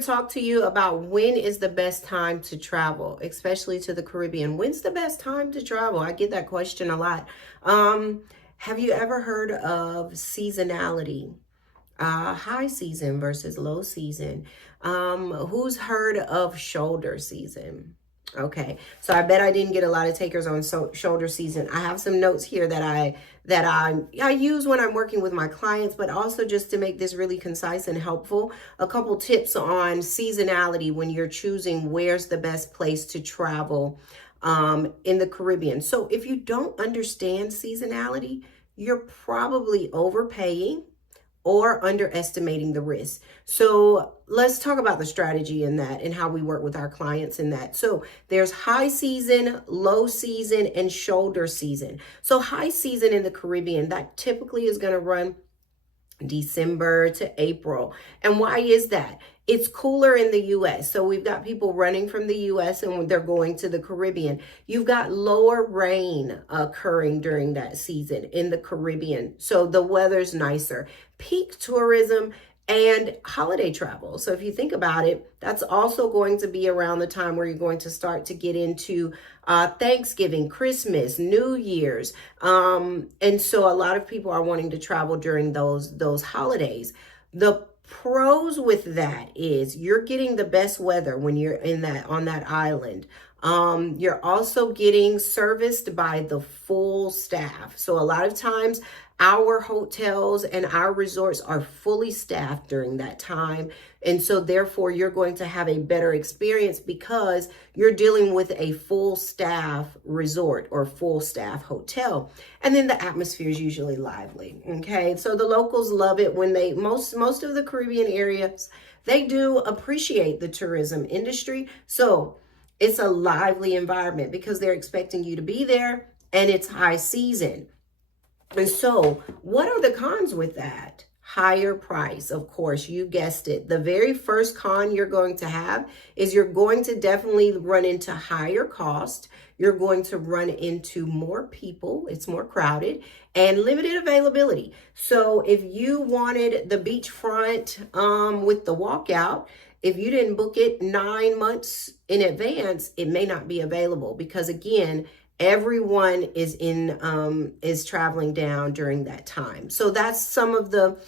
to talk to you about when is the best time to travel, especially to the Caribbean. When's the best time to travel? I get that question a lot. Have you ever heard of seasonality? High season versus low season. Who's heard of shoulder season? Okay, so I bet I didn't get a lot of takers on shoulder season. I have some notes here that I use when I'm working with my clients, but also just to make this really concise and helpful, a couple tips on seasonality when you're choosing where's the best place to travel in the Caribbean. So if you don't understand seasonality, you're probably overpaying or underestimating the risk. So let's talk about the strategy in that and how we work with our clients in that. So there's high season, low season, and shoulder season. So high season in the Caribbean, that typically is going to run December to April. And why is that? It's cooler in the US. So we've got people running from the US and they're going to the Caribbean. You've got lower rain occurring during that season in the Caribbean. So the weather's nicer. Peak tourism and holiday travel. So if you think about it, that's also going to be around the time where you're going to start to get into Thanksgiving, Christmas, New Year's. And so a lot of people are wanting to travel during those holidays. The pros with that is you're getting the best weather when you're on that island. You're also getting serviced by the full staff. So a lot of times our hotels and our resorts are fully staffed during that time. And so therefore you're going to have a better experience because you're dealing with a full staff resort or full staff hotel. And then the atmosphere is usually lively. Okay. So the locals love it when most of the Caribbean areas, they do appreciate the tourism industry. So it's a lively environment because they're expecting you to be there and it's high season. And so what are the cons with that? Higher price, of course, you guessed it. The very first con you're going to have is you're going to definitely run into higher cost. You're going to run into more people. It's more crowded and limited availability. So if you wanted the beachfront with the walkout, if you didn't book it 9 months in advance, it may not be available because again, everyone is traveling down during that time. So that's some of the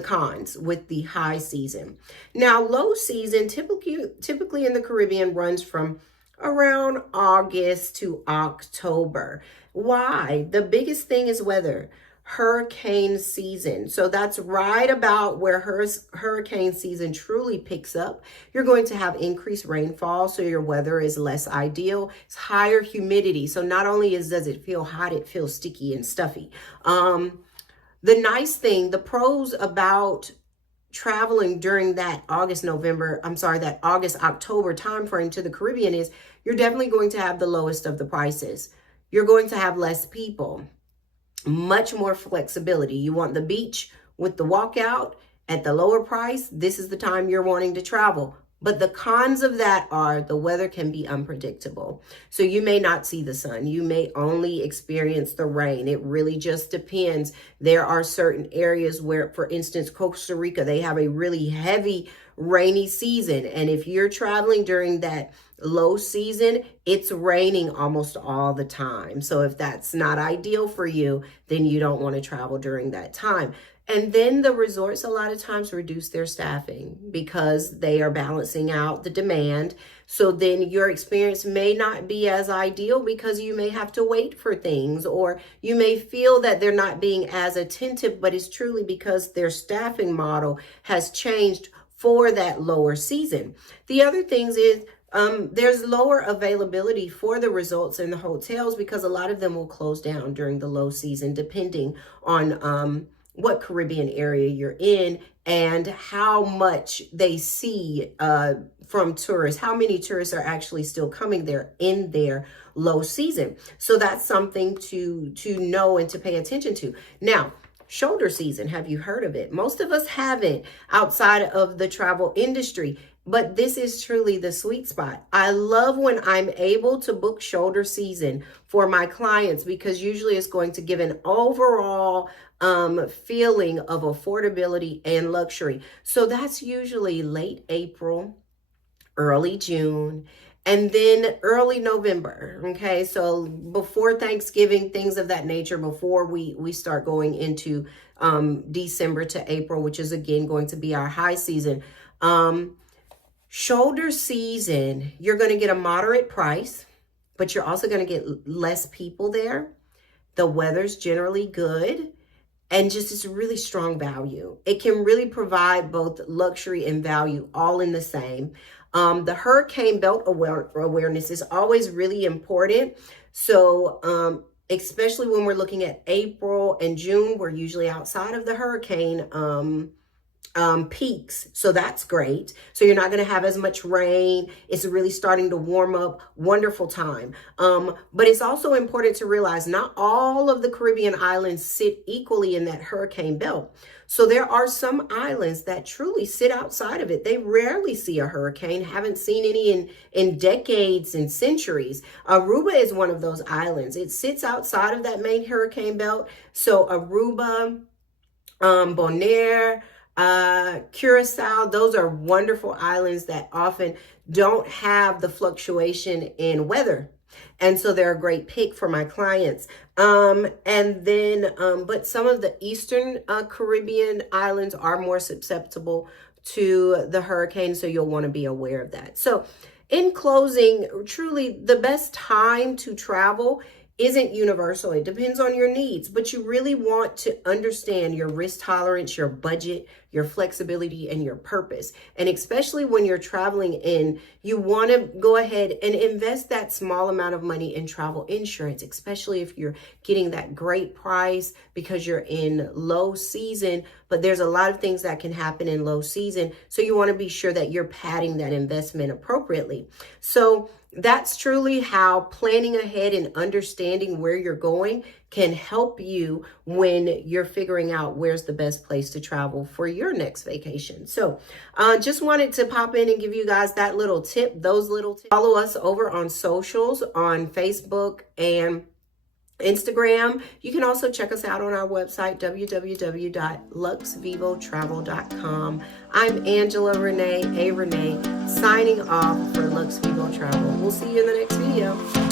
cons with the high season. Now, low season typically in the Caribbean runs from around August to October. Why? The biggest thing is weather. Hurricane season. So that's right about where hurricane season truly picks up. You're going to have increased rainfall, so your weather is less ideal. It's higher humidity. So not only does it feel hot, it feels sticky and stuffy. The nice thing, the pros about traveling during that August-October timeframe to the Caribbean is you're definitely going to have the lowest of the prices. You're going to have less people. Much more flexibility. You want the beach with the walkout at the lower price. This is the time you're wanting to travel. But the cons of that are the weather can be unpredictable. So you may not see the sun. You may only experience the rain. It really just depends. There are certain areas where, for instance, Costa Rica, they have a really heavy rainy season. And if you're traveling during that low season, it's raining almost all the time. So if that's not ideal for you, then you don't want to travel during that time. And then the resorts a lot of times reduce their staffing because they are balancing out the demand. So then your experience may not be as ideal because you may have to wait for things, or you may feel that they're not being as attentive, but it's truly because their staffing model has changed for that lower season. The other things is there's lower availability for the resorts and the hotels because a lot of them will close down during the low season, depending on what Caribbean area you're in and how much they see from tourists, how many tourists are actually still coming there in their low season. So that's something to know and to pay attention to. Now, shoulder season, have you heard of it? Most of us haven't outside of the travel industry. but this is truly the sweet spot. I love when I'm able to book shoulder season for my clients, because usually it's going to give an overall feeling of affordability and luxury. So that's usually late April, early June, and then early November. Okay, so before Thanksgiving, things of that nature, before we start going into December to April, which is again going to be our high season. Shoulder season, you're going to get a moderate price, but you're also going to get less people there. The weather's generally good, and just it's really strong value. It can really provide both luxury and value all in the same. The hurricane belt awareness is always really important. So especially when we're looking at April and June, we're usually outside of the hurricane peaks. So that's great. So you're not going to have as much rain. It's really starting to warm up. Wonderful time. But it's also important to realize not all of the Caribbean islands sit equally in that hurricane belt. So there are some islands that truly sit outside of it. They rarely see a hurricane, haven't seen any in decades and centuries. Aruba is one of those islands. It sits outside of that main hurricane belt. So Aruba, Bonaire, Curacao, those are wonderful islands that often don't have the fluctuation in weather. And so they're a great pick for my clients. But some of the Eastern Caribbean islands are more susceptible to the hurricane. So you'll want to be aware of that. So in closing, truly the best time to travel isn't universal. It depends on your needs, but you really want to understand your risk tolerance, your budget, your flexibility, and your purpose. And especially when you're traveling in, you want to go ahead and invest that small amount of money in travel insurance, especially if you're getting that great price because you're in low season. But there's a lot of things that can happen in low season. So you want to be sure that you're padding that investment appropriately. So that's truly how planning ahead and understanding where you're going can help you when you're figuring out where's the best place to travel for your next vacation. So just wanted to pop in and give you guys that little tip, those little tips. Follow us over on socials, on Facebook and Instagram. You can also check us out on our website, www.luxvivotravel.com. I'm Angela Renee, signing off for Lux Vivo Travel. We'll see you in the next video.